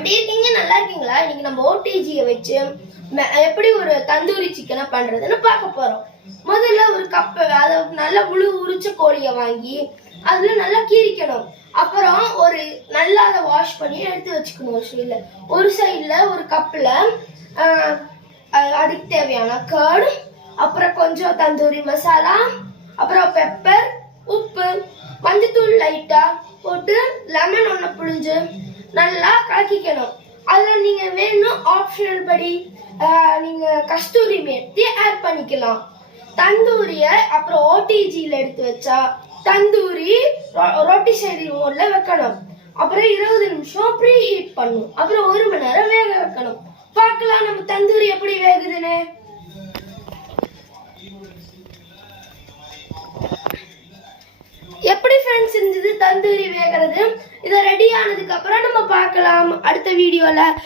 எப்படி இருக்கீங்க? நல்லா இருக்கீங்களா? இன்னைக்கு நம்ம ஓடிஜியை வச்சு எப்படி ஒரு தந்தூரி சிக்கனை பண்றதுன்னு பார்க்க போறோம். முதல்ல ஒரு கப்பு, அதை நல்லா உரிச்ச கோழியை வாங்கி அதுல நல்லா கீரிக்கணும். அப்புறம் ஒரு நல்லா அதை வாஷ் பண்ணி எடுத்து வச்சுக்கணும். ஒரு சைடுல ஒரு கப்ல அதுக்கு தேவையான கர்ட், அப்புறம் கொஞ்சம் தந்தூரி மசாலா, அப்புறம் பெப்பர், உப்பு, மஞ்சத்தூள் லைட்டா போட்டு லெமன் ஒன்று புழிஞ்சு நல்லா கலக்கிக்கணும். அதில் நீங்கள் வேணும் ஆப்ஷனல் படி நீங்கள் கஸ்தூரி மேத்தி ஆட் பண்ணிக்கலாம். தந்தூரியை அப்புறம் ஓடிஜியில் எடுத்து வச்சா தந்தூரி ரொட்டி சைடு மோட்ல வைக்கணும். அப்புறம் 20 நிமிஷம் ப்ரீ ஹீட் பண்ணும். அப்புறம் 1 மணி நேரம் வேக வைக்கணும். பார்க்கலாம் நம்ம தந்தூரி எப்படி வேகுதுன்னு. எப்படி ஃப்ரெண்ட்ஸ் இருந்தது தந்தூரி வேகிறது? இதை ரெடி ஆனதுக்கு அப்புறம் நம்ம பார்க்கலாம் அடுத்த வீடியோல.